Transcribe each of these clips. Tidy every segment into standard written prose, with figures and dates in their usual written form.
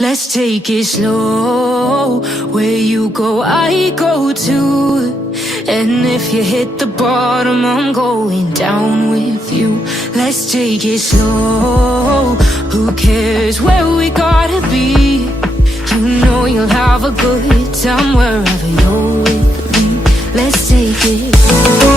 Let's take it slow. Where you go, I go too. And if you hit the bottom, I'm going down with you. Let's take it slow. Who cares where we gotta be? You know you'll have a good time wherever you're with me. Let's take it slow.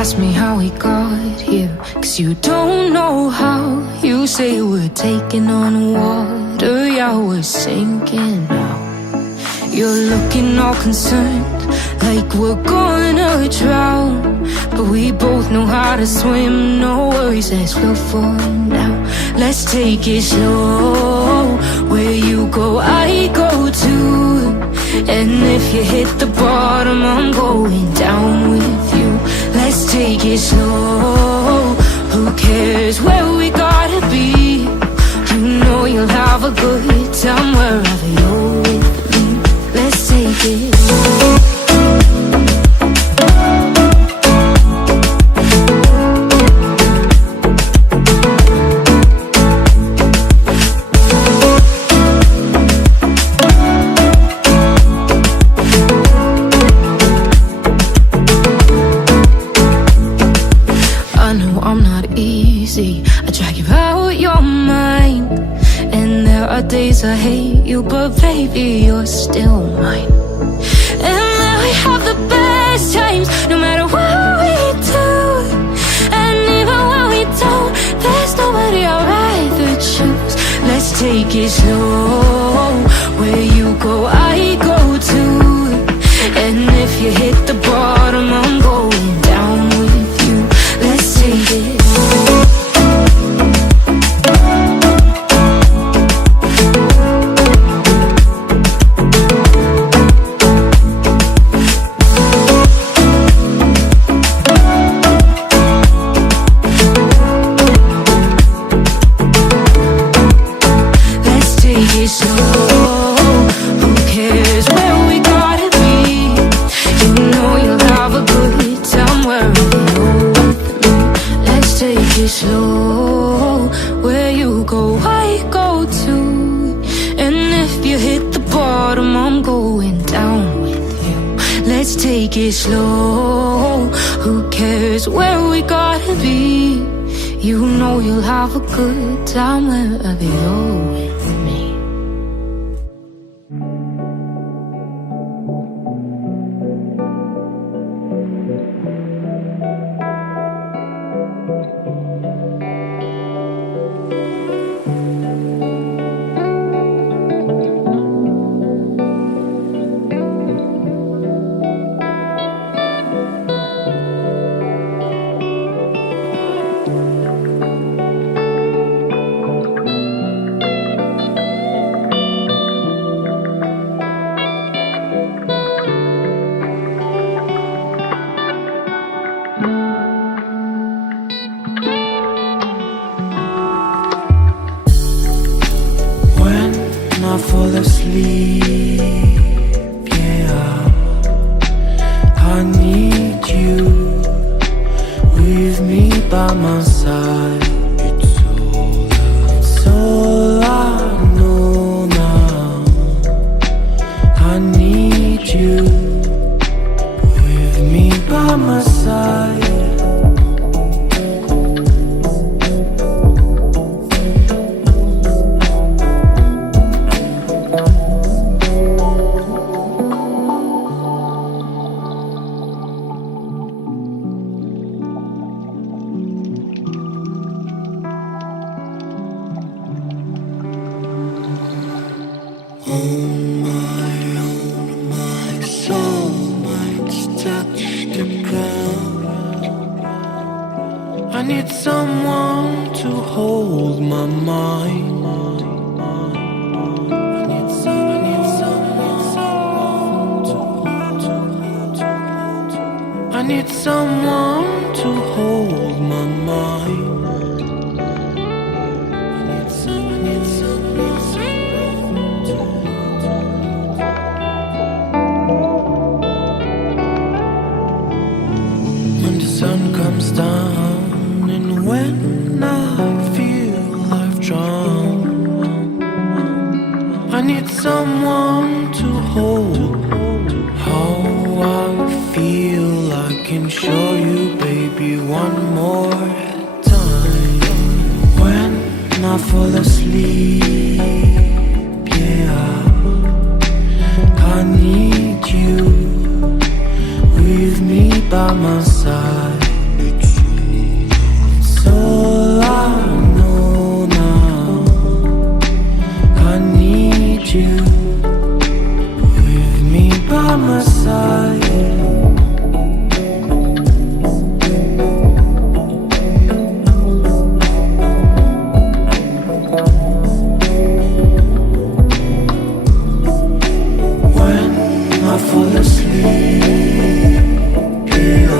Ask me how we got here, 'cause you don't know how. You say we're taking on water, yeah, we're sinking now. You're looking all concerned, like we're gonna drown. But we both know how to swim, no worries as we'll fall now. Let's take it slow. Where you go, I go too. And if you hit the bottom, I'm going down with you. Let's take it slow. Who cares where we gotta be? You know you'll have a good time wherever you're with me. Let's take it slow. I drag you out your mind, and there are days I hate you, but baby, you're still mine. And then we have the best times, no matter what we do. And even when we don't, there's nobody I'd rather choose. Let's take it slow. Where you go, I go too. And if you hit the bottom, I'm going down with you. Let's take it slow. Slow, where you go, I go too. And if you hit the bottom, I'm going down with you. Let's take it slow. Who cares where we gotta be? You know you'll have a good time wherever you're with me. I fall asleep, yeah, I need you with me by my side. It's all I know now. I need you with me by my side. My soul might touch the ground. I need someone to hold my mind. I need someone to hold my mind. When I feel I've drowned, I need someone to hold. How I feel, I can show you, baby, one more time. When I fall asleep, yeah, I need you with me by my side. It's all I know now. I need you with me by my side. Fall asleep, yeah,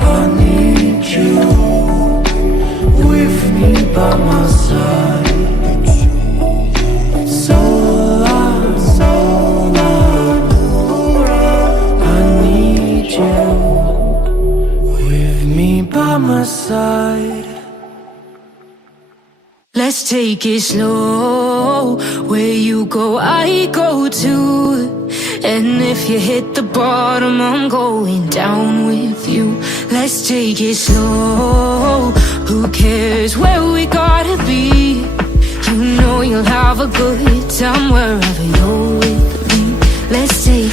I need you with me by my side. So long, I need you with me by my side. Let's take it slow. Where you go, I go too. And if you hit the bottom, I'm going down with you. Let's take it slow. Who cares where we gotta be? You know you'll have a good time wherever you're with me. Let's take